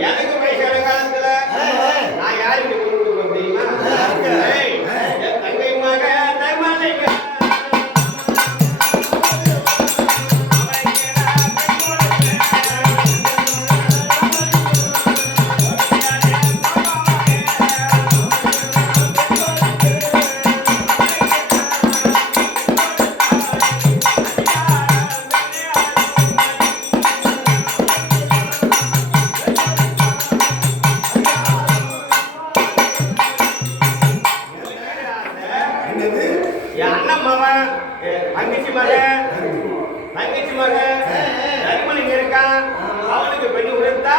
எனக்கு வயசான காலத்துல நான் யாருக்கு தெரியுமா? தங்கச்சி மக. தங்கச்சி மக. தனிமன் இங்க இருக்கான் அவனுக்கு பெண்ணு கொடுத்தா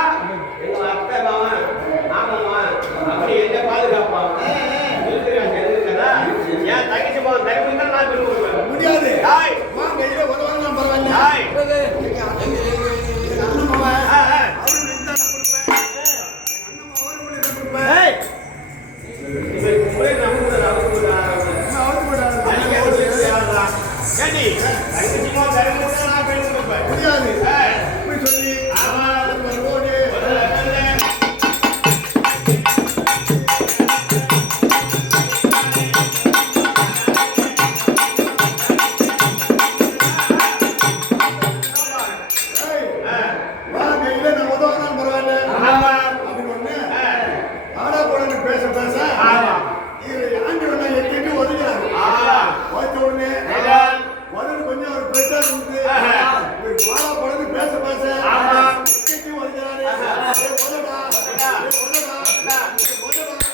அத்தை மாவன் ஆமாம் அப்படி எங்க பிரச்சாரம் உண்டு வாழ பொழுது பேச பேச ஒதுக்கிறாரு ஒதடா ஒதடா ஒதடா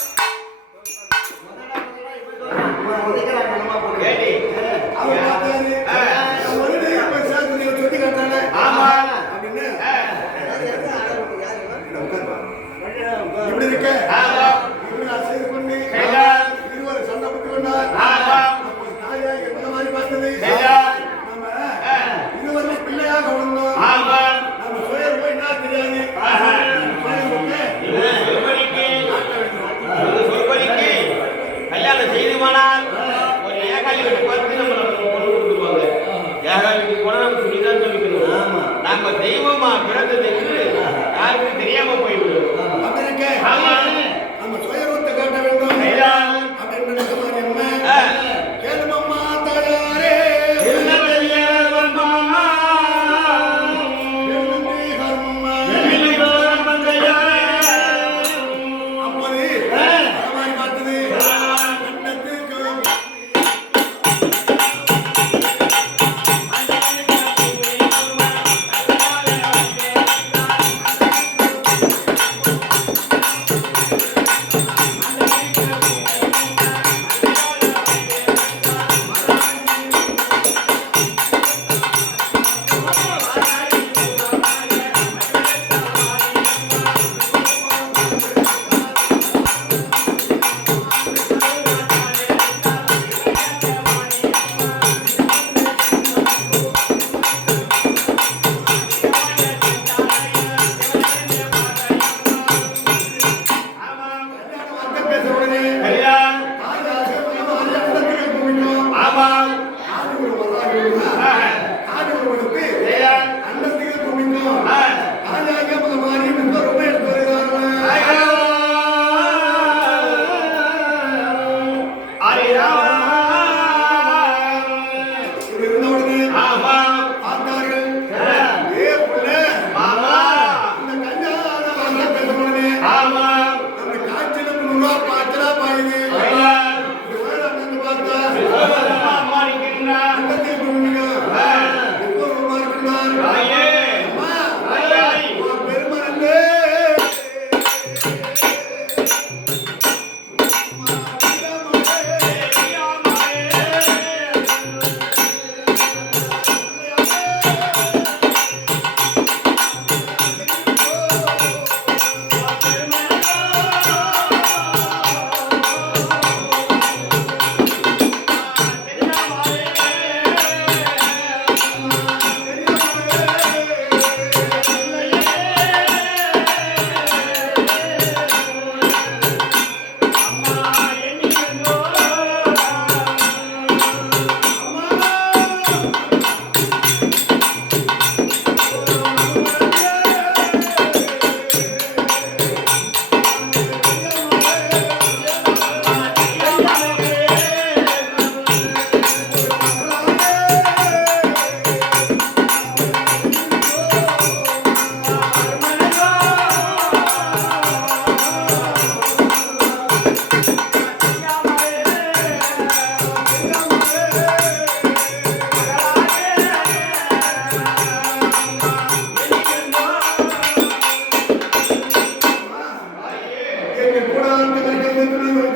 Hallelujah.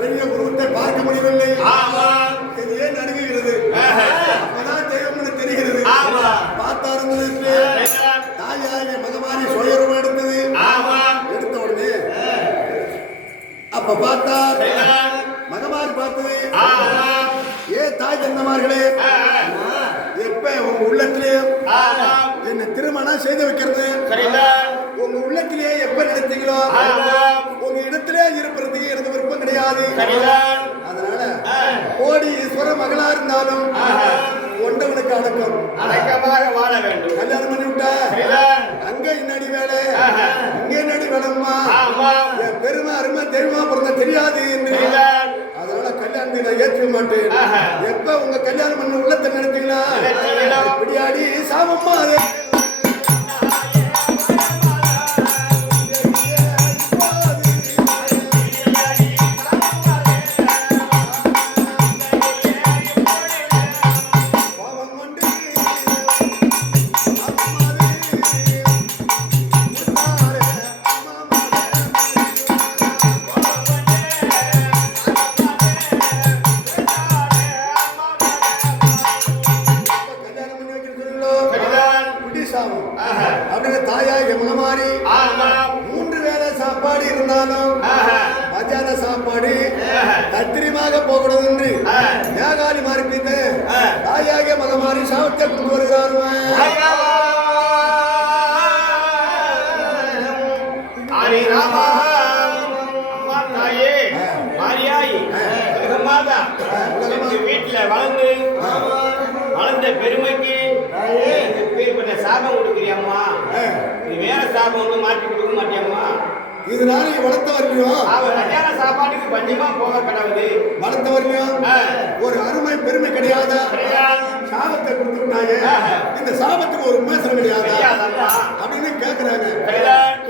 பெரிய உருவத்தை பார்க்க முடியவில்லை. இது ஏன் நடுங்குகிறது. அப்பதான் தெய்வம் தெரிகிறது. சரிதான். தாயாகிய மகமாரி சுயரூபம் எடுத்தது. எடுத்த உடனே அப்ப சரிதான். மகமாரி பார்த்தது. ஏ தாய் தந்தமார்களே எப்ப உங்க உள்ளத்திலே என்ன திருமணம் செய்து வைக்கிறது? உங்க உள்ளத்திலே எப்ப நினைத்தீங்களோ ஆமாம் உங்க இடத்திலே இருப்பதுக்கு சரிதான் அதனால கோடி ஈஸ்வர மகளா இருந்தாலும். ஒன்றவனுக்கு அடக்கம். அடக்கமாக வாழ வேண்டும். கல்யாணம் பண்ணி விட்டா? அங்க என்னடி வேலை. இங்க என்னடி வேலைம்மா? என் பெருமை அருமை தெய்வமா பிறந்த தெரியாது என்று. அதனால கல்யாணத்தை நான் ஏற்க மாட்டேன். எப்ப உங்க கல்யாணம் பண்ண உள்ளத்தை நினைச்சீங்களோ? இப்படியாடி சாமம்மா அது. ஆஹா. அப்படின்னு மூன்று வேளை சாப்பாடு இருந்தாலும். மத்தியான சாப்பாடு ஆஹா. தத்திரியமாக போகக்கூடாது என்று. ஏகாலி மார்க்கிட்டு ஆ. தாயாகிய மகமாரி சாபத்தை கொண்டு வருகிறார் வீட்டுல வளர்ந்து வளர்ந்த பெருமைக்கு ஒன்றும் மாற்றி கொடுக்க மாட்டியம்மா? இதனால நீ வளர்த்தவர்களையும் அவ கல்யாண சாப்பாட்டுக்கு பஞ்சமா போக கடவுது வளர்த்தவர்களையும் ஆ. ஒரு அருமை பெருமை கிடையாத? கிடையாது. சாபத்தை கொடுத்து விட்டாங்க ஆஹா. இந்த சாபத்துக்கு ஒரு விமர்சனம் கிடையாதா அப்படின்னு கேட்கிறாங்க கிடையாது.